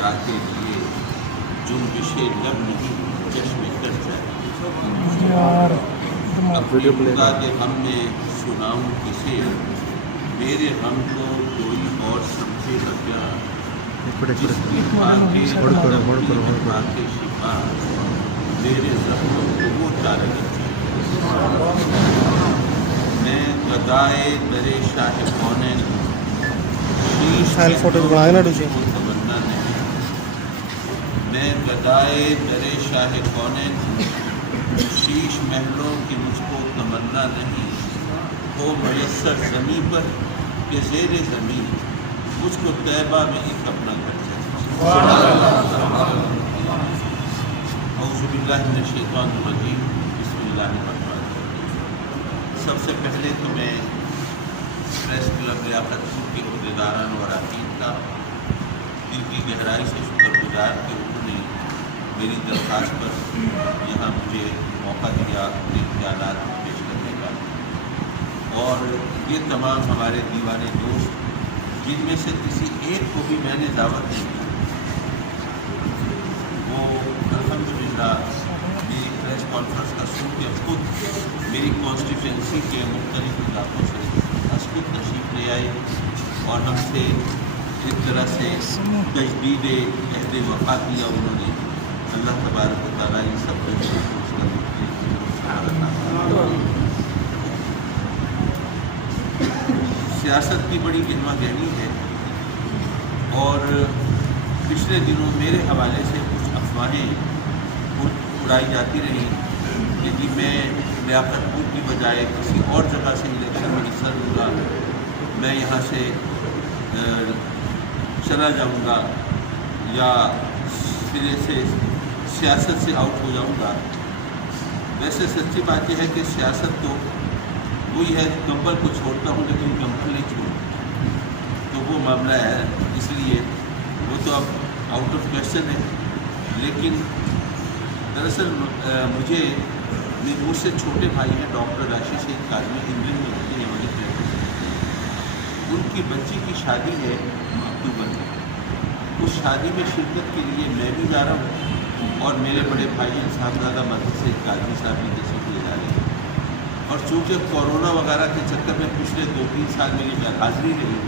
ذات لیے جنبش لب نہیں چشم کر جائے. اپنے خدا کے غم میں سناؤں کسے، میرے غم کو کوئی اور سمجھے نہ پیار. جس کی کھا کے شفا، میرے زخموں کو وہ چارہ میں گدائے در شاہ کونین تمنا نہیں. میں گدائے در شاہ کونین شیش محلوں کی مجھ کو تمنا نہیں. ہو میسر زمیں پر کہ زیر زمین مجھ کو طیبہ میں ایک اپنا گھر چاہیے. اعوذ باللہ من الشیطان الرجیم، بسم اللہ الرحمن الرحیم. سب سے پہلے تو میں پریس کلب لیاقت پور کے عہدیداران و اراکین کا دل کی گہرائی سے شکر گزار کہ انہوں نے میری درخواست پر یہاں مجھے موقع دیا اپنے خیالات پیش کرنے کا. اور یہ تمام ہمارے دیوانے دوست جن میں سے کسی ایک کو بھی میں نے دعوت نہیں دی، وہ الحمدللہ میری پریس کانفرنس کا سن کے خود میری کانسٹیٹوئنسی کے مختلف علاقوں سے خود تشریف لے آئے اور ہم سے ایک طرح سے تجدید عہد وفا کیا انہوں نے. اللہ تبارک و تعالیٰ ان سب کو سیاست کی بڑی گہما گہری ہے، اور پچھلے دنوں میرے حوالے سے کچھ افواہیں اڑائی جاتی رہی کہ جی میں لیاقت پور کی بجائے کسی اور جگہ سے الیکشن میں حصہ لوں گا، میں یہاں سے چلا جاؤں گا یا سرے سے سیاست سے آؤٹ ہو جاؤں گا. ویسے سچی بات یہ ہے کہ سیاست تو وہی ہے، کمبل کو چھوڑتا ہوں لیکن کمبل نہیں چھوڑتا، تو وہ معاملہ ہے. اس لیے وہ تو اب آؤٹ آف کویسچن ہے. لیکن دراصل مجھ سے چھوٹے بھائی ہیں ڈاکٹر راشد شیخ کاظمی، انگلینڈ میں ہوتے ہیں، وہیں پہ ان کی بچی کی شادی ہے اکتوبر میں. اس شادی میں شرکت کے لیے میں بھی جا رہا ہوں اور میرے بڑے بھائی صاحبزادہ مدد سے کاظمی صاحب بھی تشریف لے جا رہے ہیں. اور چونکہ کورونا وغیرہ کے چکر میں پچھلے 2-3 سال میری غیر حاضری رہی،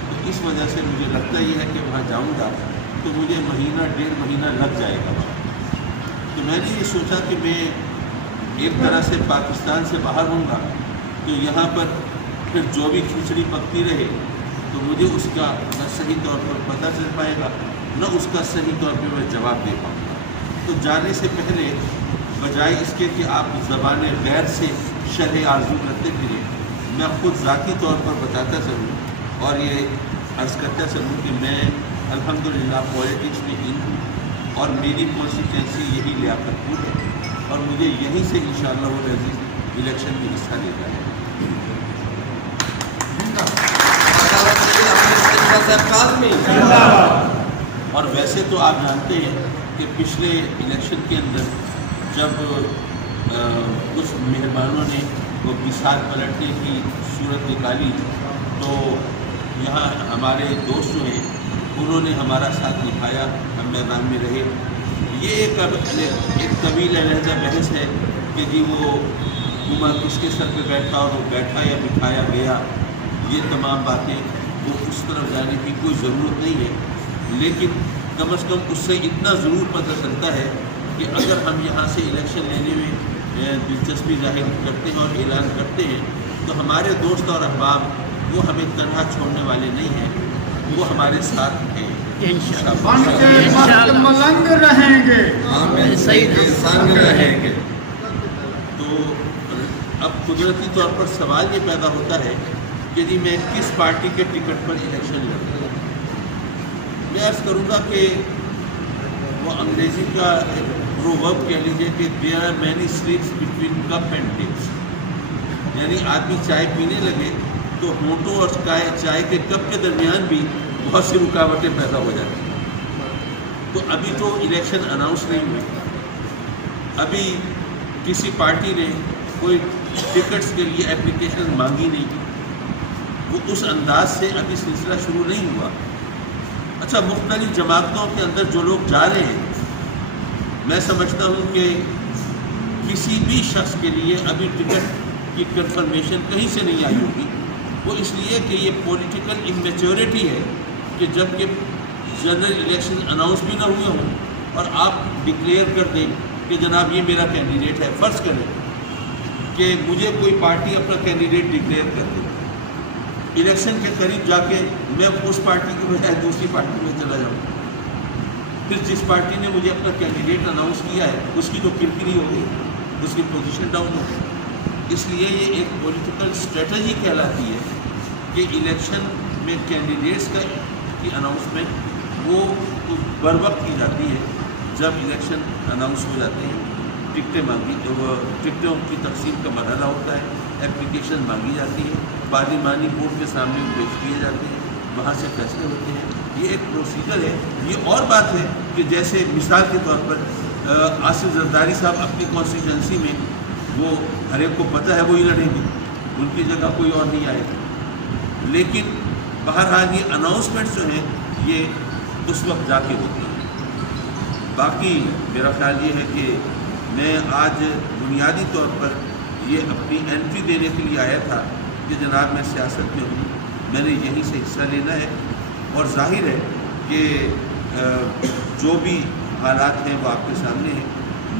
تو اس وجہ سے مجھے لگتا یہ ہے کہ وہاں جاؤں گا تو مجھے مہینہ 1.5 مہینہ لگ جائے گا وہاں. تو میں نے یہ سوچا کہ میں ایک طرح سے پاکستان سے باہر ہوں گا تو یہاں پر پھر جو بھی کھچڑی پکتی رہے تو مجھے اس کا نہ صحیح طور پر پتہ چل پائے گا، نہ اس کا صحیح طور پہ میں جواب دے پاؤں گا. تو جانے سے پہلے بجائے اس کے کہ آپ زبان غیر سے شرح آرزو کرتے پھریں، میں خود ذاتی طور پر بتاتا چلوں اور یہ عرض کرتا چلوں کہ میں الحمدللہ پولیٹکس میں ان ہوں اور میری کانسٹیٹوئنسی یہی لیاقت پور ہے اور مجھے یہیں سے انشاءاللہ وہ عزیز الیکشن میں حصہ لینا ہے. اور ویسے تو آپ جانتے ہیں کہ پچھلے الیکشن کے اندر جب کچھ مہربانوں نے وہ بساط پلٹنے کی صورت نکالی تو یہاں ہمارے دوست جو ہیں انہوں نے ہمارا ساتھ نبھایا، ہم میدان میں رہے. یہ ایک طویل علیحدہ بحث ہے کہ جی وہ حکومت کس کے سر پہ بیٹھا اور وہ بیٹھا یا بٹھایا گیا، یہ تمام باتیں وہ اس طرف جانے کی کوئی ضرورت نہیں ہے. لیکن کم از کم اس سے اتنا ضرور پتہ چلتا ہے کہ اگر ہم یہاں سے الیکشن لینے میں دلچسپی ظاہر کرتے ہیں اور اعلان کرتے ہیں تو ہمارے دوست اور احباب وہ ہمیں تنہا چھوڑنے والے نہیں ہیں، وہ ہمارے ساتھ ہیں. ملنگ رہیں گے، سنگ رہیں گے. تو اب قدرتی طور پر سوال یہ پیدا ہوتا ہے کہ جی میں کس پارٹی کے ٹکٹ پر الیکشن لڑوں گا. میں عرض کروں گا کہ وہ انگریزی کا پروورب کہہ لیجیے کہ there are many straits between cup and tips, یعنی آدمی چائے پینے لگے تو ہونٹوں اور چائے کے کپ کے درمیان بھی بہت سی رکاوٹیں پیدا ہو جاتی ہیں. تو ابھی تو الیکشن اناؤنس نہیں ہوئے، ابھی کسی پارٹی نے کوئی ٹکٹس کے لیے اپلیکیشن مانگی نہیں، وہ اس انداز سے ابھی سلسلہ شروع نہیں ہوا. اچھا، مختلف جماعتوں کے اندر جو لوگ جا رہے ہیں، میں سمجھتا ہوں کہ کسی بھی شخص کے لیے ابھی ٹکٹ کی کنفرمیشن کہیں سے نہیں آئی ہوگی. وہ اس لیے کہ یہ پولیٹیکل اممیچورٹی ہے کہ جب کہ جنرل الیکشن اناؤنس بھی نہ ہوئے ہوں اور آپ ڈکلیئر کر دیں کہ جناب یہ میرا کینڈیڈیٹ ہے. فرض کریں کہ مجھے کوئی پارٹی اپنا کینڈیڈیٹ ڈکلیئر کر دے، الیکشن کے قریب جا کے میں اس پارٹی کی بجائے دوسری پارٹی میں چلا جاؤں، پھر جس پارٹی نے مجھے اپنا کینڈیڈیٹ اناؤنس کیا ہے اس کی تو کرکری ہو گئی، اس کی پوزیشن ڈاؤن ہو گئی. اس لیے یہ ایک پولیٹیکل اسٹریٹجی کہلاتی ہے کہ الیکشن میں کینڈیڈیٹس کی اناؤنسمنٹ وہ بر وقت کی جاتی ہے. جب الیکشن اناؤنس ہو جاتے ہیں ٹکٹیں مانگی، ٹکٹوں کی تقسیم کا مرحلہ ہوتا ہے، اپلیکیشن مانگی جاتی ہے، پارلیمانی بورڈ کے سامنے پیش کیے جاتے ہیں، وہاں سے فیصلے ہوتے ہیں. یہ ایک پروسیجر ہے. یہ اور بات ہے کہ جیسے مثال کے طور پر آصف زرداری صاحب اپنی کانسٹیٹوئنسی میں وہ ہر ایک کو پتہ ہے وہی لڑیں گے، ان کی جگہ کوئی اور نہیں آئے گا. لیکن بہرحال یہ اناؤنسمنٹ جو ہیں یہ اس وقت جا کے ہوتی ہیں. باقی میرا خیال یہ ہے کہ میں آج بنیادی طور پر یہ اپنی انٹری دینے کے لیے آیا تھا کہ جناب میں سیاست میں ہوں، میں نے یہیں سے حصہ لینا ہے. اور ظاہر ہے کہ جو بھی حالات ہیں وہ آپ کے سامنے ہیں.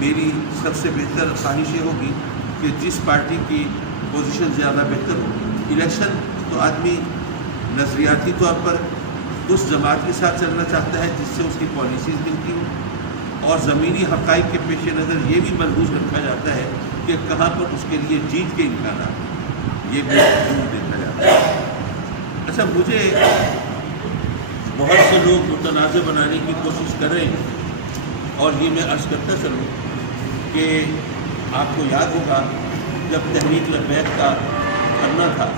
میری سب سے بہتر خواہش یہ ہوگی کہ جس پارٹی کی پوزیشن زیادہ بہتر ہو، الیکشن تو آدمی نظریاتی طور پر اس جماعت کے ساتھ چلنا چاہتا ہے جس سے اس کی پالیسیز ملتی ہوں، اور زمینی حقائق کے پیش نظر یہ بھی ملحوظ رکھا جاتا ہے کہ کہاں پر اس کے لیے جیت کے امکانات، یہ بھی ضرور دیکھا جاتا ہے. اچھا، مجھے بہت سے لوگ متنازع بنانے کی کوشش کر رہے ہیں، اور یہ میں عرض کرتا چلوں کہ آپ کو یاد ہوگا جب تحریک لبیک کا کرنا تھا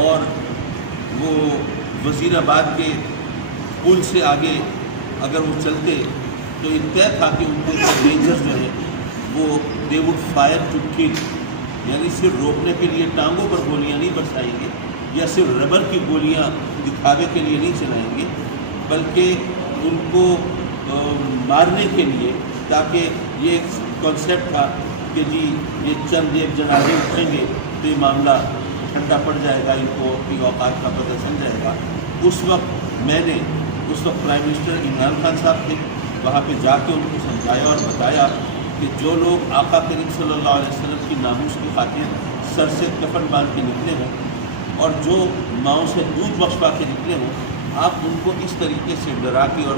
اور وہ وزیر آباد کے پل سے آگے اگر وہ چلتے تو یہ طے تھا کہ ان کے رینجرز جو ہیں وہ they would fire to kill, یعنی صرف روکنے کے لیے ٹانگوں پر گولیاں نہیں برسائیں گے یا صرف ربر کی گولیاں دکھاوے کے لیے نہیں چلائیں گے، بلکہ ان کو مارنے کے لیے، تاکہ یہ ایک کانسیپٹ تھا کہ جی یہ چند ایک جنازے اٹھیں گے تو یہ معاملہ ٹھنڈا پڑ جائے گا، ان کو اپنی اوقات کا پتہ چل جائے گا. اس وقت میں نے، اس وقت پرائم منسٹر عمران خان صاحب تھے، وہاں پہ جا کے ان کو سمجھایا اور بتایا کہ جو لوگ آقا کریم صلی اللہ علیہ وسلم کی ناموس کی خاطر سر سے کفن باندھ کے نکلے ہوں اور جو ماؤں سے دودھ بخشوا کے نکلے ہوں، آپ ان کو اس طریقے سے ڈرا کے اور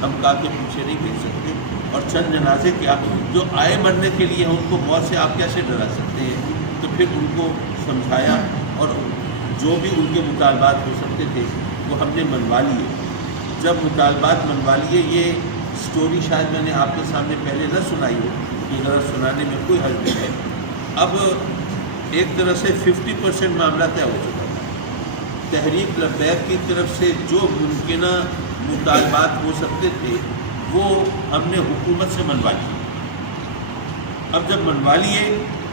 دھمکا کے پیچھے نہیں بھیج سکتے. اور چند جنازے کیا جو آئے مرنے کے لیے ہیں ان کو موت سے آپ کیسے ڈرا سکتے ہیں؟ تو پھر ان کو سمجھایا اور جو بھی ان کے مطالبات ہو سکتے تھے وہ ہم نے منوا لیے. جب مطالبات منوا لیے، یہ سٹوری شاید میں نے آپ کے سامنے پہلے نہ سنائی ہو، یہ ذرا سنانے میں کوئی حرج نہیں ہے. اب ایک طرح سے 50% معاملہ طے ہو چکا تھا. تحریک لبیک کی طرف سے جو ممکنہ مطالبات ہو سکتے تھے وہ ہم نے حکومت سے منوا لیے. اب جب منوا لیے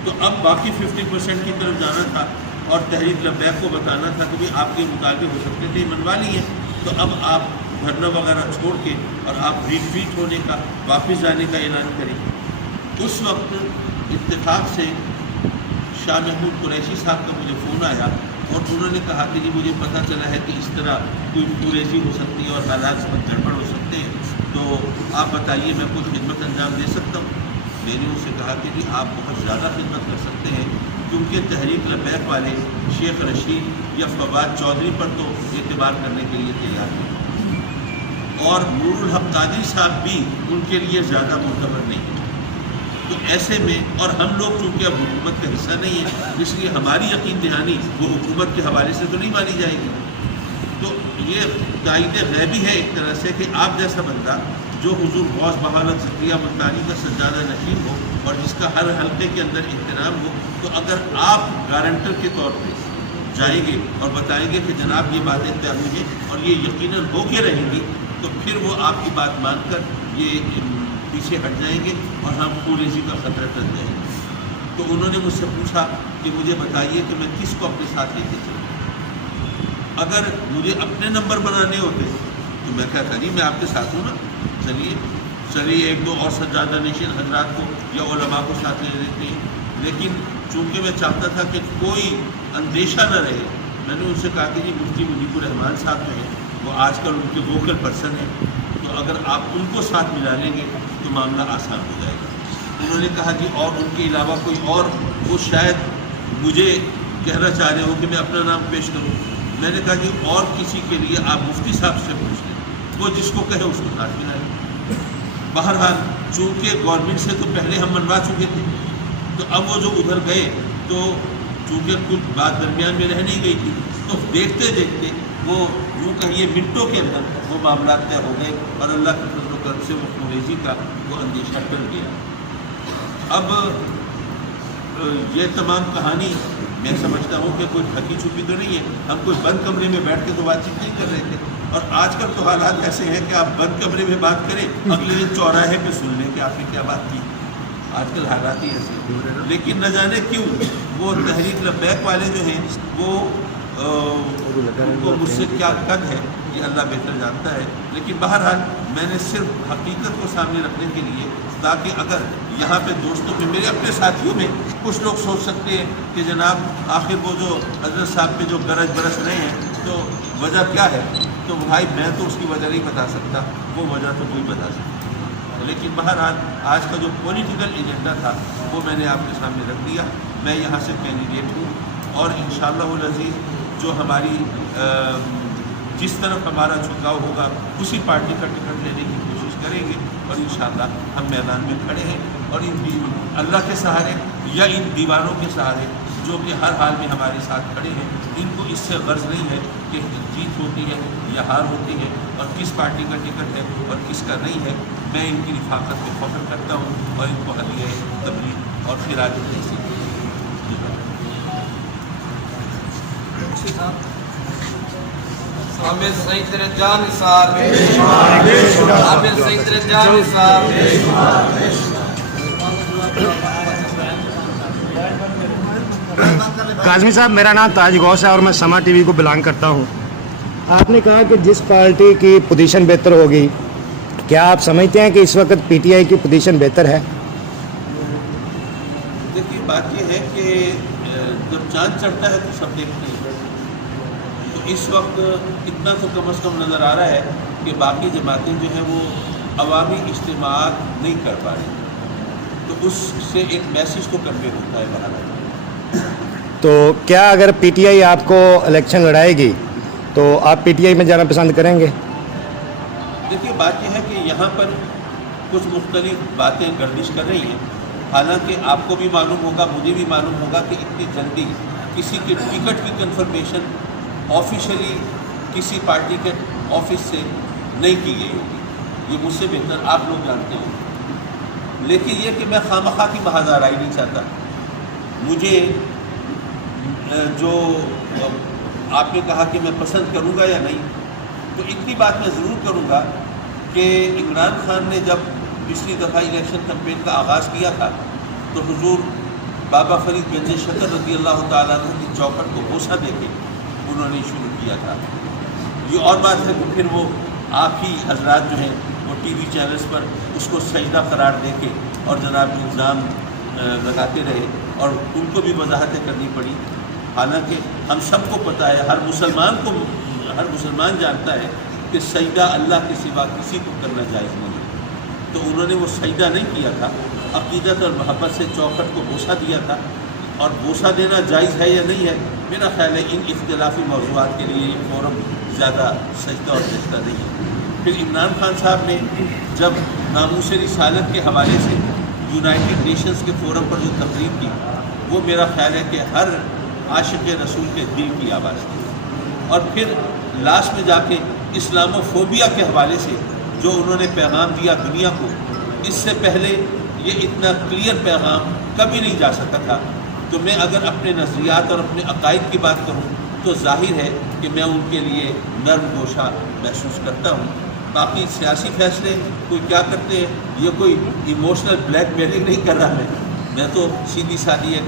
تو اب باقی 50% کی طرف جانا تھا اور تحریک لبیک کو بتانا تھا کہ آپ کے مطالبے ہو سکتے تھے، منوا لیے، تو اب آپ دھرنا وغیرہ چھوڑ کے اور آپ ریٹریٹ ہونے کا، واپس جانے کا اعلان کریں. اس وقت اتفاق سے شاہ محمود قریشی صاحب کا مجھے فون آیا اور انہوں نے کہا کہ جی مجھے پتہ چلا ہے کہ اس طرح کوئی پوریزی ہو سکتی ہے اور حالات بہت گڑبڑ ہو سکتے ہیں، تو آپ بتائیے میں کوئی خدمت انجام دے سکتا ہوں. میں نے ان سے کہا کہ جی آپ بہت زیادہ خدمت کر سکتے ہیں، کیونکہ تحریک لبیک والے شیخ رشید یا فواد چودھری پر تو اعتبار کرنے کے لیے تیار ہیں، اور نور الحق قادری صاحب بھی ان کے لیے زیادہ معتبر نہیں ہے. تو ایسے میں، اور ہم لوگ چونکہ اب حکومت کا حصہ نہیں ہے، اس لیے ہماری یقین دہانی وہ حکومت کے حوالے سے تو نہیں مانی جائے گی. تو یہ تائید غیبی ہے ایک طرح سے کہ آپ جیسا بندہ جو حضور غوث بہالت ذکریہ ملتانی کا سجادہ نشین ہو اور جس کا ہر حلقے کے اندر احترام ہو، تو اگر آپ گارنٹر کے طور پہ جائیں گے اور بتائیں گے کہ جناب یہ باتیں طے ہوئی ہیں اور یہ یقیناً ہو کے رہیں گی، تو پھر وہ آپ کی بات مان کر یہ پیچھے ہٹ جائیں گے اور ہم پولیسی کا خطرہ ٹل جائیں گے. تو انہوں نے مجھ سے پوچھا کہ مجھے بتائیے کہ میں کس کو اپنے ساتھ لے کے چلوں. اگر مجھے اپنے نمبر بنانے ہوتے تو میں کہا کہ نہیں میں آپ کے ساتھ ہوں نا، چلیے ایک دو اور سجادہ نشین حضرات کو یا علماء کو ساتھ لے لیتے ہیں، لیکن چونکہ میں چاہتا تھا کہ کوئی اندیشہ نہ رہے، میں نے ان سے کہا کہ جی مفتی مجیب الرحمان صاحب جو ہیں وہ آج کل ان کے ووکل پرسن ہیں، تو اگر آپ ان کو ساتھ ملا لیں گے تو معاملہ آسان ہو جائے گا۔ انہوں نے کہا جی اور ان کے علاوہ کوئی اور، وہ شاید مجھے کہنا چاہ رہے ہو کہ میں اپنا نام پیش کروں، میں نے کہا جی اور کسی کے لیے آپ مفتی صاحب سے پوچھ لیں، وہ جس کو کہے اس کو ساتھ ملائیں۔ بہرحال چونکہ گورنمنٹ سے تو پہلے ہم منوا چکے تھے، تو اب وہ جو ادھر گئے تو چونکہ کچھ بات درمیان میں رہ نہیں گئی تھی، تو دیکھتے دیکھتے وہ یوں کہیے منٹوں کے اندر وہ معاملات طے ہو گئے، اور اللہ کے فضل و کرم سے وہ خریزی کا وہ اندیشہ ٹل گیا۔ اب یہ تمام کہانی میں سمجھتا ہوں کہ کوئی ڈھکی چھپی تو نہیں ہے، ہم کوئی بند کمرے میں بیٹھ کے تو بات چیت نہیں کر رہے تھے، اور آج کل تو حالات ایسے ہیں کہ آپ بند کمرے میں بات کریں، اگلے دن چوراہے پہ سن لیں کہ آپ نے کیا بات کی، آج کل حالات ہی ایسے۔ لیکن نہ جانے کیوں وہ تحریک لبیک والے جو ہیں وہ ان کو مجھ سے کیا قد ہے یہ اللہ بہتر جانتا ہے، لیکن بہرحال میں نے صرف حقیقت کو سامنے رکھنے کے لیے، تاکہ اگر یہاں پہ دوستوں میں میرے اپنے ساتھیوں میں کچھ لوگ سوچ سکتے ہیں کہ جناب آخر وہ جو حضرت صاحب پہ جو گرج برس رہے ہیں تو وجہ کیا ہے، تو بھائی میں تو اس کی وجہ نہیں بتا سکتا، وہ وجہ تو کوئی بتا سکتا، لیکن بہرحال آج کا جو پولیٹیکل ایجنڈا تھا وہ میں نے آپ کے سامنے رکھ دیا۔ میں یہاں سے کینڈیڈیٹ ہوں، اور انشاءاللہ العزیز جو ہماری جس طرف ہمارا جھکاؤ ہوگا اسی پارٹی کا ٹکٹ لینے کی کوشش کریں گے، اور انشاءاللہ ہم میدان میں کھڑے ہیں، اور اللہ کے سہارے یا ان دیوانوں کے سہارے جو کہ ہر حال میں ہمارے ساتھ کھڑے ہیں، ان کو اس سے غرض نہیں ہے کہ جیت ہوتی ہے یا ہار ہوتی ہے، اور کس پارٹی کا ٹکٹ ہے اور کس کا نہیں ہے۔ میں ان کی رفاقت پہ فخر کرتا ہوں، اور ان کو ہدیہ تبلیغ اور پھر آگے کیسی عامر سعید رجان صاحب، عامر سعید رجان صاحب، کاظمی صاحب میرا نام تاج غوث ہے اور میں سما ٹی وی کو بلانگ کرتا ہوں۔ آپ نے کہا کہ جس پارٹی کی پوزیشن بہتر ہوگی، کیا آپ سمجھتے ہیں کہ اس وقت پی ٹی آئی کی پوزیشن بہتر ہے؟ دیکھیے بات یہ ہے کہ جب چاند چڑھتا ہے تو سب دیکھتے ہیں، تو اس وقت اتنا تو کم از کم نظر آ رہا ہے کہ باقی جماعتیں جو ہیں وہ عوامی اجتماعات نہیں کر پا رہی، تو اس سے ایک میسیج تو کنوے ہوتا ہے باہر۔ تو کیا اگر پی ٹی آئی آپ کو الیکشن لڑائے گی تو آپ پی ٹی آئی میں جانا پسند کریں گے؟ دیکھیے بات یہ ہے کہ یہاں پر کچھ مختلف باتیں گردش کر رہی ہیں، حالانکہ آپ کو بھی معلوم ہوگا، مجھے بھی معلوم ہوگا کہ اتنی جلدی کسی کے ٹکٹ کی کنفرمیشن آفیشلی کسی پارٹی کے آفس سے نہیں کی گئی ہوگی، یہ مجھ سے بہتر آپ لوگ جانتے ہیں، لیکن یہ کہ میں خواہ کی محاذ آرائی نہیں چاہتا۔ مجھے جو آپ نے کہا کہ میں پسند کروں گا یا نہیں، تو اتنی بات میں ضرور کروں گا کہ عمران خان نے جب پچھلی دفعہ الیکشن کمپین کا آغاز کیا تھا تو حضور بابا فرید گنج شکر رضی اللہ تعالیٰ عنہ کی چوکھٹ کو بوسہ دے کے انہوں نے شروع کیا تھا۔ یہ اور بات ہے کہ پھر وہ آپ ہی حضرات جو ہیں وہ ٹی وی چینلز پر اس کو سجدہ قرار دے کے اور جناب الزام لگاتے رہے، اور ان کو بھی وضاحتیں کرنی پڑی، حالانکہ ہم سب کو پتہ ہے، ہر مسلمان جانتا ہے کہ سجدہ اللہ کے سوا کسی کو کرنا جائز نہیں ہے، تو انہوں نے وہ سجدہ نہیں کیا تھا، عقیدت اور محبت سے چوکھٹ کو بوسہ دیا تھا، اور بوسہ دینا جائز ہے یا نہیں ہے، میرا خیال ہے ان اختلافی موضوعات کے لیے یہ فورم زیادہ سجدہ اور سجدہ نہیں ہے۔ پھر عمران خان صاحب نے جب ناموس رسالت کے حوالے سے یونائٹڈ نیشنز کے فورم پر جو تقریر کی، وہ میرا خیال ہے کہ ہر عاشق رسول کے دل کی آواز تھی، اور پھر لاسٹ میں جا کے اسلام و فوبیا کے حوالے سے جو انہوں نے پیغام دیا دنیا کو، اس سے پہلے یہ اتنا کلیئر پیغام کبھی نہیں جا سکا تھا۔ تو میں اگر اپنے نظریات اور اپنے عقائد کی بات کروں تو ظاہر ہے کہ میں ان کے لیے نرم گوشہ محسوس کرتا ہوں۔ باقی سیاسی فیصلے کوئی کیا کرتے ہیں، یہ کوئی ایموشنل بلیک میلنگ نہیں کر رہا میں تو سیدھی سادھی ایک